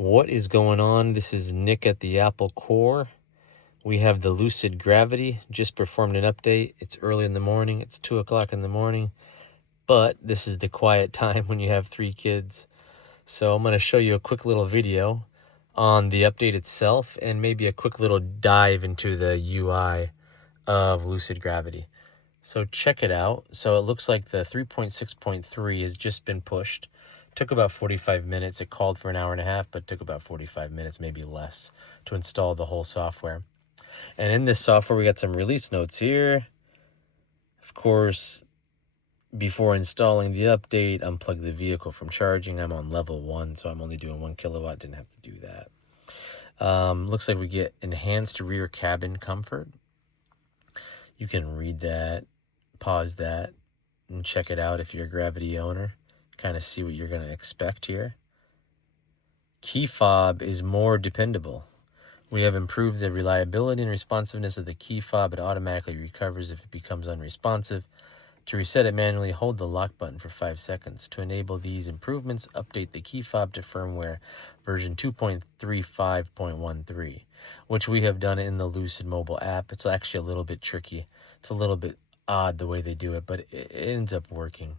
What is going on? This is Nick at the Apple Core. We have the Lucid Gravity, just performed an update. It's early in the morning, it's 2 o'clock in the morning, but this is the quiet time when you have 3 kids. So I'm going to show you a quick little video on the update itself and maybe a quick little dive into the UI of Lucid Gravity. So check it out. So it looks like the 3.6.3 has just been pushed. Took about 45 minutes. It called for an hour and a half, but took about 45 minutes, maybe less, to install the whole software. And in this software, we got some release notes here. Of course, before installing the update, unplug the vehicle from charging. I'm on level 1, so I'm only doing 1 kilowatt. Didn't have to do that. Looks like we get enhanced rear cabin comfort. You can read that, pause that, and check it out if you're a Gravity owner. Kind of see what you're going to expect here. Key fob is more dependable. We have improved the reliability and responsiveness of the key fob. It automatically recovers if it becomes unresponsive. To reset it manually, hold the lock button for 5 seconds. To enable these improvements, update the key fob to firmware version 2.35.13, which we have done in the Lucid mobile app. It's actually a little bit tricky. It's a little bit odd the way they do it, but it ends up working.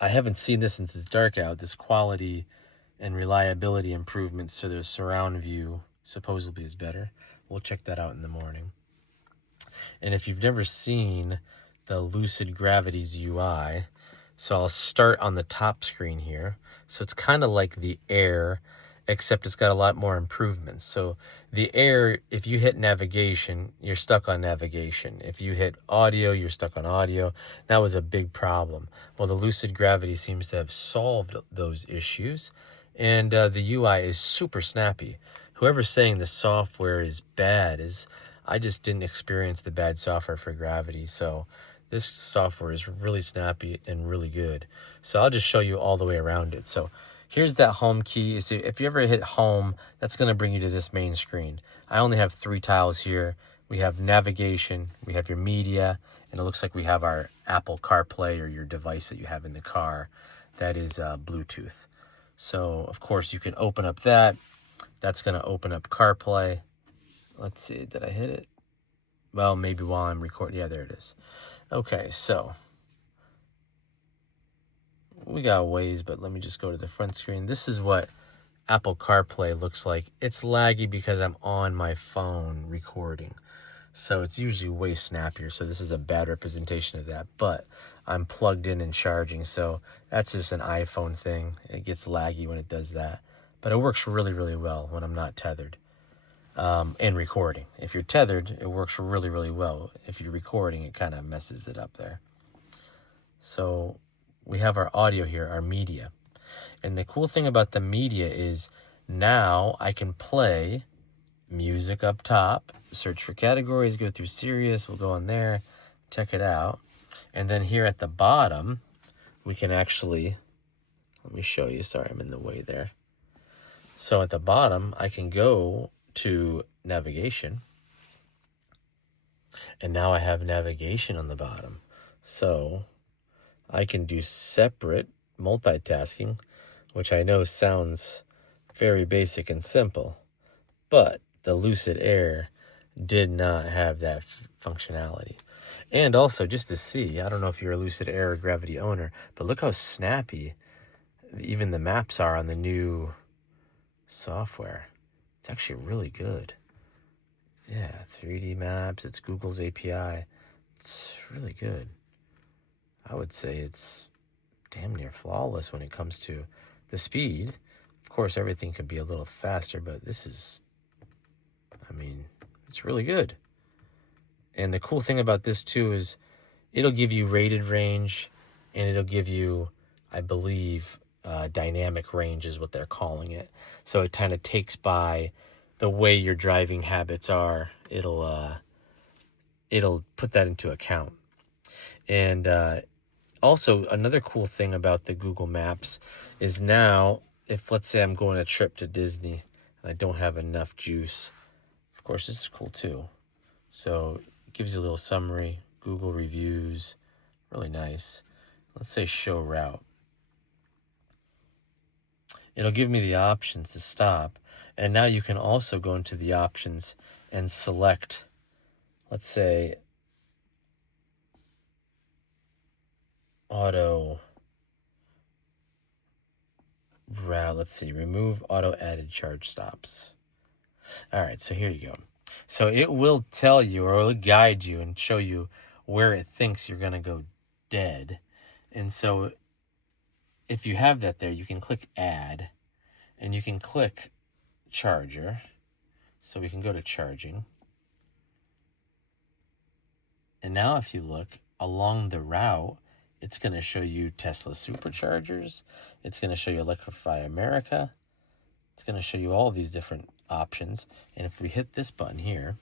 I haven't seen this since it's dark out. This quality and reliability improvements to their surround view supposedly is better. We'll check that out in the morning. And if you've never seen the Lucid Gravity's UI, so I'll start on the top screen here. So it's kind of like the Air, except it's got a lot more improvements. So the Air, if you hit navigation, you're stuck on navigation. If you hit audio, you're stuck on audio. That was a big problem. Well, the Lucid Gravity seems to have solved those issues, and the UI is super snappy. Whoever's saying the software is bad I just didn't experience the bad software for Gravity. So this software is really snappy and really good. So I'll just show you all the way around it. So here's that home key. See, if you ever hit home, that's going to bring you to this main screen. I only have 3 tiles here. We have navigation, we have your media, and it looks like we have our Apple CarPlay, or your device that you have in the car. That is Bluetooth. So of course you can open up that. That's going to open up CarPlay. Let's see, did I hit it? Well, maybe while I'm recording. Yeah, there it is. Okay, so we got ways, but let me just go to the front screen. This is what Apple CarPlay looks like. It's laggy because I'm on my phone recording, so it's usually way snappier. So this is a bad representation of that, but I'm plugged in and charging, so that's just an iPhone thing. It gets laggy when it does that, but it works really, really well when I'm not tethered. And recording. If you're tethered, it works really, really well. If you're recording, it kind of messes it up there. So we have our audio here, our media. And the cool thing about the media is now I can play music up top, search for categories, go through Sirius, we'll go on there, check it out. And then here at the bottom, we can actually, let me show you, sorry, I'm in the way there. So at the bottom, I can go to navigation, and now I have navigation on the bottom, so I can do separate multitasking, which I know sounds very basic and simple, but the Lucid Air did not have that functionality. And also, just to see, I don't know if you're a Lucid Air or Gravity owner, but look how snappy even the maps are on the new software. It's actually really good. Yeah, 3D maps, it's Google's API. It's really good. I would say it's damn near flawless when it comes to the speed. Of course, everything could be a little faster, but this is, it's really good. And the cool thing about this too is it'll give you rated range, and it'll give you, I believe, dynamic range is what they're calling it. So it kind of takes by the way your driving habits are. It'll put that into account. And also, another cool thing about the Google Maps is now, if let's say I'm going on a trip to Disney and I don't have enough juice, of course this is cool too. So it gives you a little summary, Google reviews, really nice. Let's say show route. it'll give me the options to stop. And now you can also go into the options and select, let's say, auto route. Let's see, remove auto added charge stops. All right, so here you go. So it will tell you, or it'll guide you and show you where it thinks you're going to go dead. And so if you have that there, you can click add and you can click charger. So we can go to charging. And now if you look along the route, it's going to show you Tesla superchargers. It's going to show you Electrify America. It's going to show you all these different options. And if we hit this button here,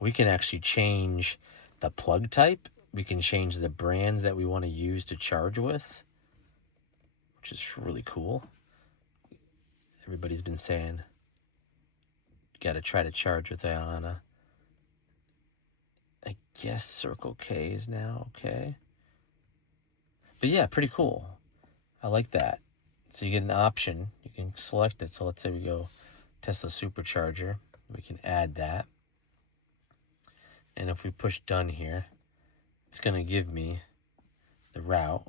we can actually change the plug type. We can change the brands that we want to use to charge with, which is really cool. Everybody's been saying, got to try to charge with Ayana. I guess Circle K is now okay. But yeah, pretty cool. I like that. So you get an option. You can select it. So let's say we go Tesla Supercharger. We can add that. And if we push done here, it's going to give me the route.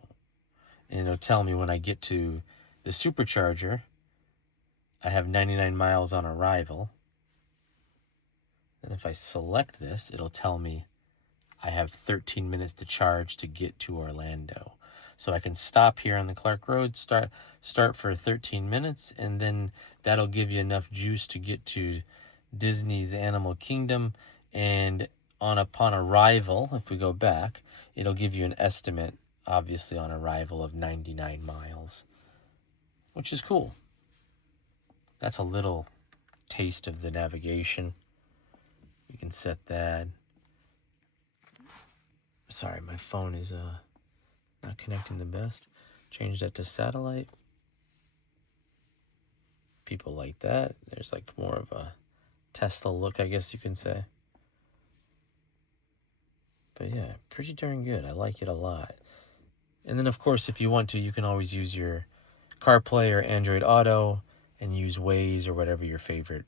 And it'll tell me when I get to the supercharger, I have 99 miles on arrival. And if I select this, it'll tell me I have 13 minutes to charge to get to Orlando. So I can stop here on the Clark Road, start for 13 minutes, and then that'll give you enough juice to get to Disney's Animal Kingdom. And upon arrival, if we go back, it'll give you an estimate, obviously on arrival, of 99 miles, which is cool. That's a little taste of the navigation. You can set that. Sorry, my phone is not connecting the best. Change that to satellite. People like that. There's like more of a Tesla look, I guess you can say. But yeah, pretty darn good. I like it a lot. And then, of course, if you want to, you can always use your CarPlay or Android Auto and use Waze or whatever your favorite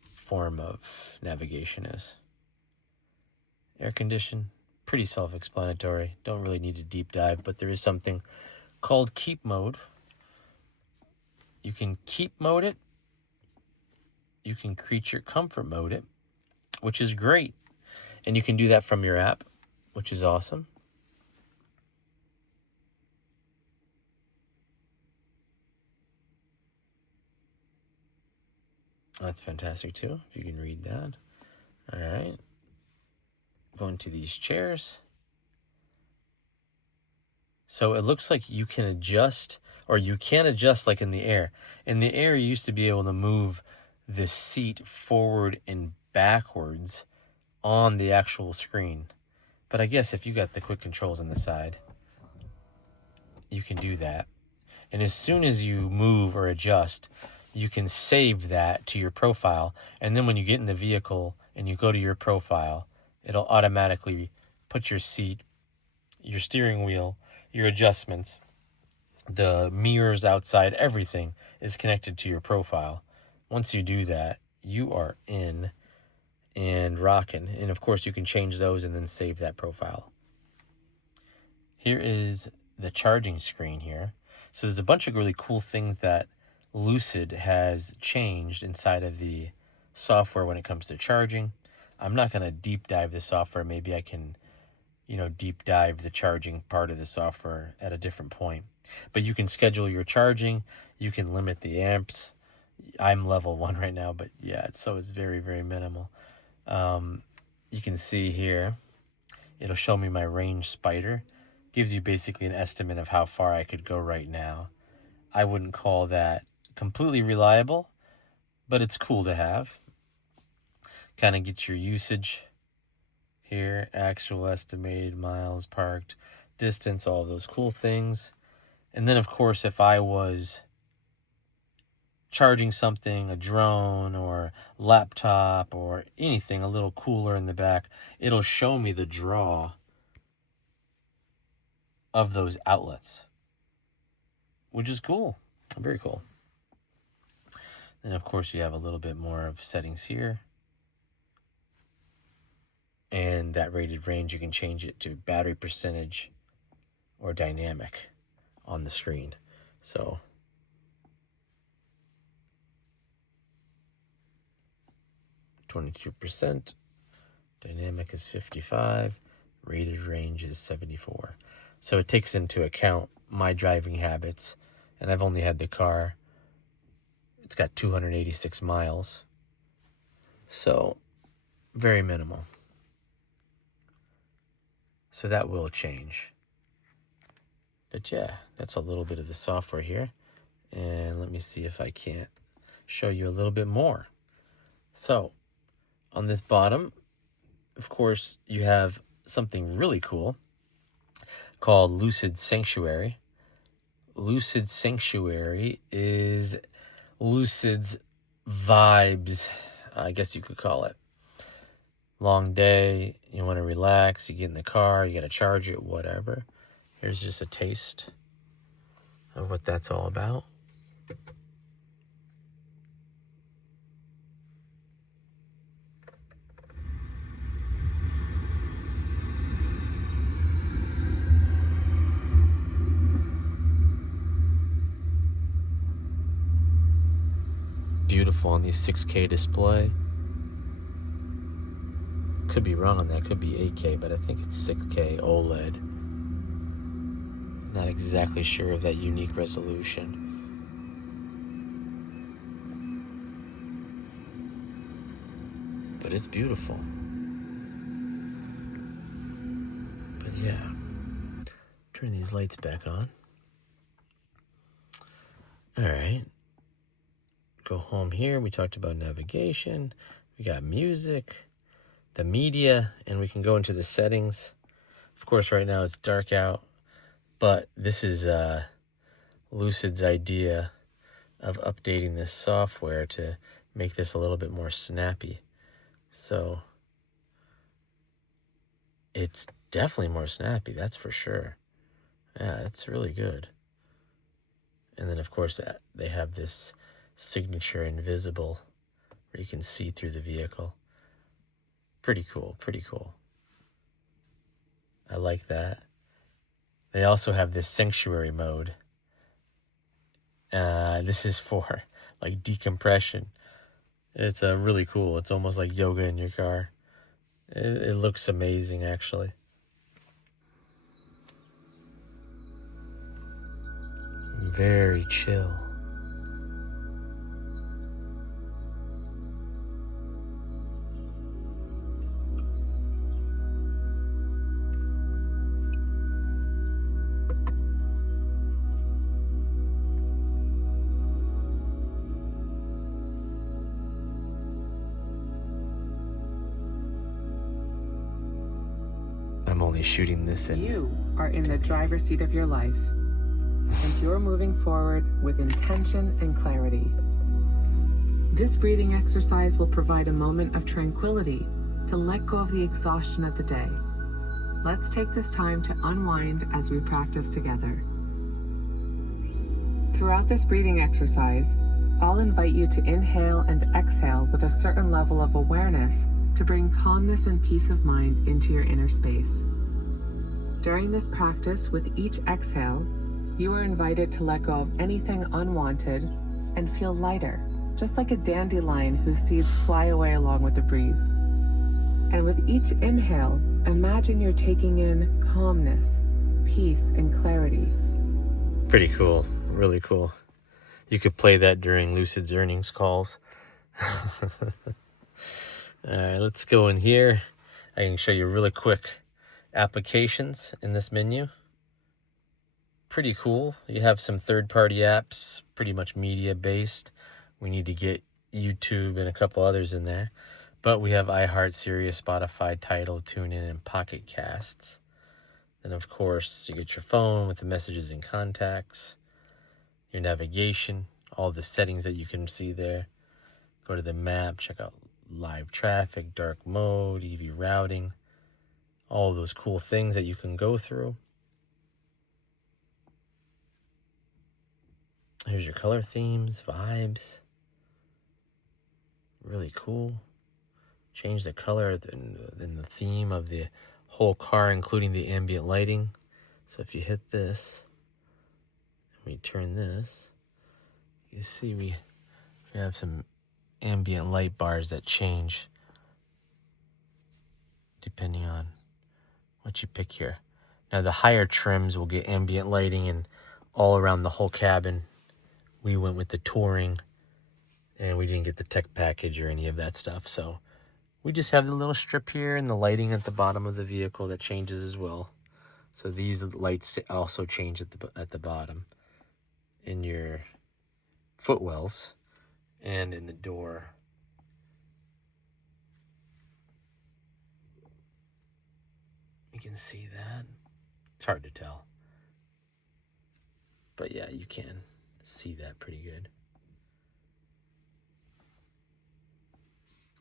form of navigation is. Air condition, pretty self-explanatory. Don't really need to deep dive, but there is something called keep mode. You can keep mode it. You can creature comfort mode it, which is great. And you can do that from your app, which is awesome. That's fantastic too, if you can read that. All right. Going to these chairs. So it looks like you can adjust, or you can adjust like in the air. In the air, you used to be able to move the seat forward and backwards on the actual screen. But I guess if you got the quick controls on the side, you can do that. And as soon as you move or adjust, you can save that to your profile. And then when you get in the vehicle and you go to your profile, it'll automatically put your seat, your steering wheel, your adjustments, the mirrors outside, everything is connected to your profile. Once you do that, you are in and rocking. And of course, you can change those and then save that profile. Here is the charging screen here. So there's a bunch of really cool things that Lucid has changed inside of the software when it comes to charging. I'm not going to deep dive the software. Maybe I can, deep dive the charging part of the software at a different point. But you can schedule your charging. You can limit the amps. I'm level 1 right now, but yeah, it's very, very minimal. You can see here, it'll show me my range spider. Gives you basically an estimate of how far I could go right now. I wouldn't call that completely reliable, but it's cool to have. Kind of get your usage here, actual estimated miles parked, distance, all of those cool things. And then, of course, if I was charging something, a drone or laptop or anything, a little cooler in the back, it'll show me the draw of those outlets, which is cool. Very cool. And of course you have a little bit more of settings here. And that rated range, you can change it to battery percentage or dynamic on the screen. So 22%, dynamic is 55, rated range is 74. So it takes into account my driving habits, and I've only had the car, it's got 286 miles, so very minimal. So that will change. But yeah, that's a little bit of the software here. And let me see if I can't show you a little bit more. So on this bottom, of course, you have something really cool called Lucid Sanctuary. Lucid Sanctuary is Lucid's vibes, I guess you could call it. Long day, you want to relax, you get in the car, you got to charge it, whatever. Here's just a taste of what that's all about. Beautiful on the 6K display. Could be wrong on that, could be 8K, but I think it's 6K OLED. Not exactly sure of that unique resolution. But it's beautiful. But yeah, turn these lights back on. All right. Go home here. We talked about navigation. We got music, the media, and we can go into the settings. Of course, right now it's dark out, but this is Lucid's idea of updating this software to make this a little bit more snappy. So it's definitely more snappy, that's for sure. Yeah, it's really good. And then, of course, they have this signature invisible where you can see through the vehicle. Pretty cool, pretty cool. I like that. They also have this sanctuary mode. This is for like decompression. It's really cool. It's almost like yoga in your car. It looks amazing, actually. Very chill. I'm only shooting this in. You are in the driver's seat of your life, and you're moving forward with intention and clarity. This breathing exercise will provide a moment of tranquility to let go of the exhaustion of the day. Let's take this time to unwind as we practice together. Throughout this breathing exercise, I'll invite you to inhale and exhale with a certain level of awareness to bring calmness and peace of mind into your inner space. During this practice, with each exhale, you are invited to let go of anything unwanted and feel lighter, just like a dandelion whose seeds fly away along with the breeze. And with each inhale, imagine you're taking in calmness, peace, and clarity. Pretty cool, really cool. You could play that during Lucid's earnings calls. All right, let's go in here. I can show you really quick applications in this menu. Pretty cool. You have some third-party apps, pretty much media-based. We need to get YouTube and a couple others in there. But we have iHeart, Sirius, Spotify, Tidal, TuneIn, and Pocket Casts. Then, of course, you get your phone with the messages and contacts, your navigation, all the settings that you can see there. Go to the map, check out live traffic, dark mode, EV routing, all those cool things that you can go through. Here's your color themes, vibes. Really cool. Change the color and the theme of the whole car, including the ambient lighting. So if you hit this, and we turn this, you see we have some ambient light bars that change depending on what you pick here. Now the higher trims will get ambient lighting and all around the whole cabin. We went with the touring and we didn't get the tech package or any of that stuff. So we just have the little strip here and the lighting at the bottom of the vehicle that changes as well. So these lights also change at the bottom in your footwells and in the door. You can see that. It's hard to tell. But yeah, you can see that pretty good.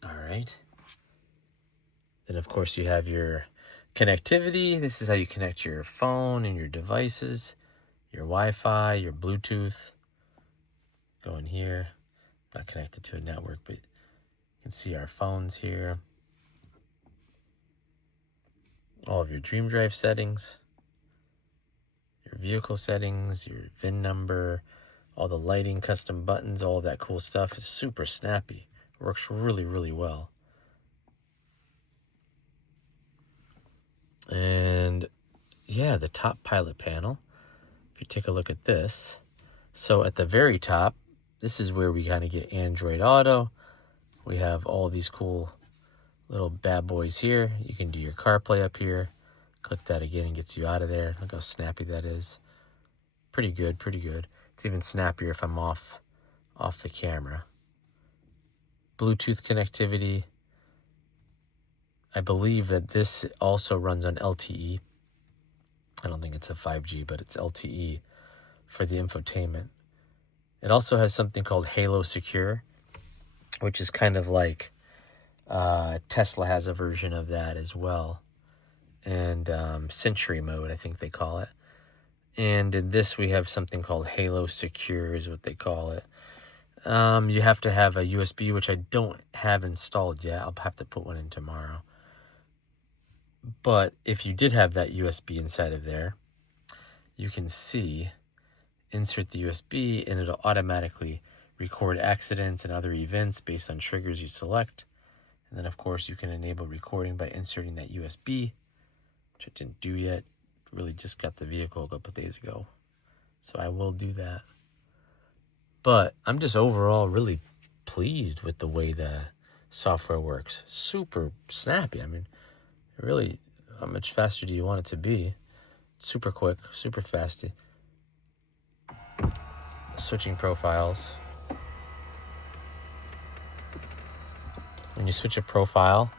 All right. Then, of course, you have your connectivity. This is how you connect your phone and your devices, your Wi-Fi, your Bluetooth. Go in here. I'm not connected to a network, but you can see our phones here. All of your Dream Drive settings, your vehicle settings, your VIN number, all the lighting, custom buttons, all of that cool stuff is super snappy. Works really, really well. And yeah, the top pilot panel, if you take a look at this. So at the very top, this is where we kind of get Android Auto. We have all these cool little bad boys here. You can do your CarPlay up here. Click that again and gets you out of there. Look how snappy that is. Pretty good, pretty good. It's even snappier if I'm off the camera. Bluetooth connectivity. I believe that this also runs on LTE. I don't think it's a 5G, but it's LTE for the infotainment. It also has something called Halo Secure, which is kind of like Tesla has a version of that as well. And Sentry mode, I think they call it. And in this, we have something called Halo Secure is what they call it. You have to have a USB, which I don't have installed yet. I'll have to put one in tomorrow. But if you did have that USB inside of there, you can see, insert the USB, and it'll automatically record accidents and other events based on triggers you select. And then, of course, you can enable recording by inserting that USB, which I didn't do yet. Really just got the vehicle a couple of days ago. So I will do that. But I'm just overall really pleased with the way the software works. Super snappy. I mean, really, how much faster do you want it to be? Super quick, super fast. Switching profiles. When you switch a profile,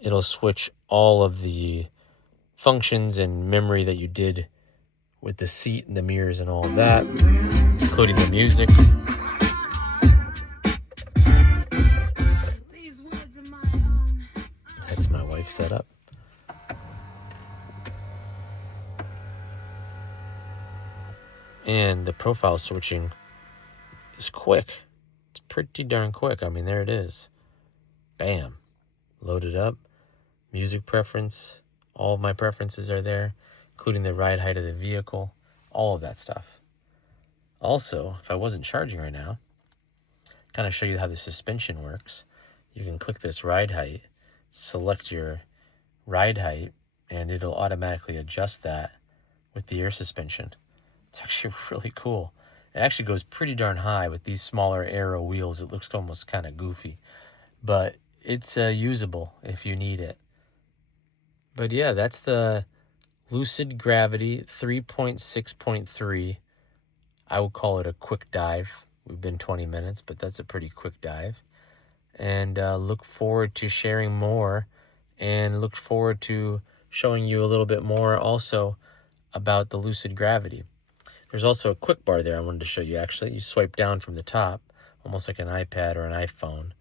it'll switch all of the functions and memory that you did with the seat and the mirrors and all of that, including the music. That's my wife set up. And the profile switching is quick. It's pretty darn quick. I mean, there it is. Bam. Load it up. Music preference. All of my preferences are there, including the ride height of the vehicle. All of that stuff. Also, if I wasn't charging right now, kind of show you how the suspension works. You can click this ride height, select your ride height, and it'll automatically adjust that with the air suspension. It's actually really cool. It actually goes pretty darn high with these smaller aero wheels. It looks almost kind of goofy, but it's usable if you need it. But yeah, that's the Lucid Gravity 3.6.3. I would call it a quick dive. We've been 20 minutes, but that's a pretty quick dive. And look forward to sharing more, and look forward to showing you a little bit more also about the Lucid Gravity. There's also a quick bar there I wanted to show you, actually. You swipe down from the top, almost like an iPad or an iPhone.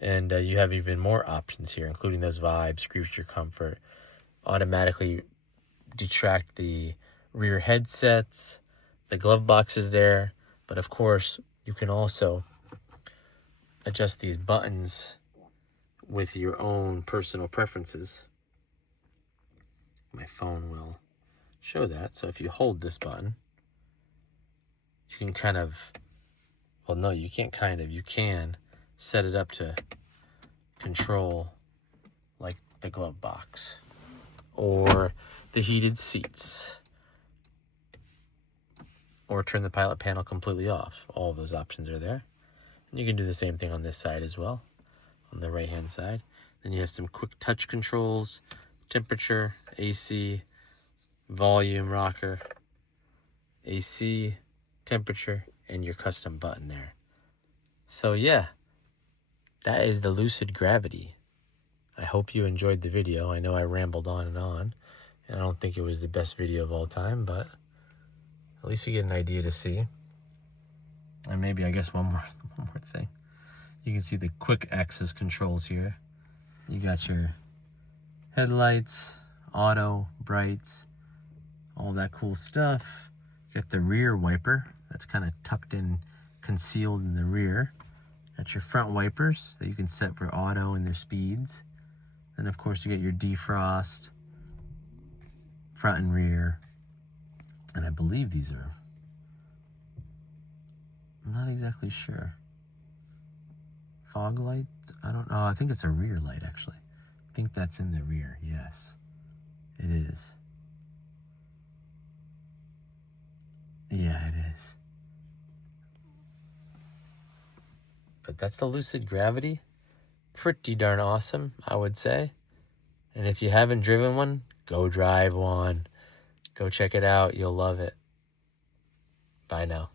And you have even more options here, including those vibes, creature comfort, automatically detract the rear headsets, the glove box is there, But of course, you can also adjust these buttons with your own personal preferences. My phone will show that. So if you hold this button, you can kind of, well, no, you can't kind of, you can set it up to control like the glove box or the heated seats, or turn the pilot panel completely off. All of those options are there. And you can do the same thing on this side as well, on the right hand side. Then you have some quick touch controls, temperature, AC, volume rocker, AC, temperature, and your custom button there. So yeah, that is the Lucid Gravity. I hope you enjoyed the video. I know I rambled on, and I don't think it was the best video of all time, but at least you get an idea to see. And maybe, I guess, one more thing. You can see the quick access controls here. You got your headlights, auto, brights, all that cool stuff. You got the rear wiper that's kind of tucked in, concealed in the rear. Got your front wipers that you can set for auto and their speeds. Then of course you get your defrost, front and rear. And I believe these are, I'm not exactly sure. Fog light? I don't know. I think it's a rear light, actually. I think that's in the rear. Yes, it is. Yeah, it is. But that's the Lucid Gravity. Pretty darn awesome, I would say. And if you haven't driven one, go drive one. Go check it out. You'll love it. Bye now.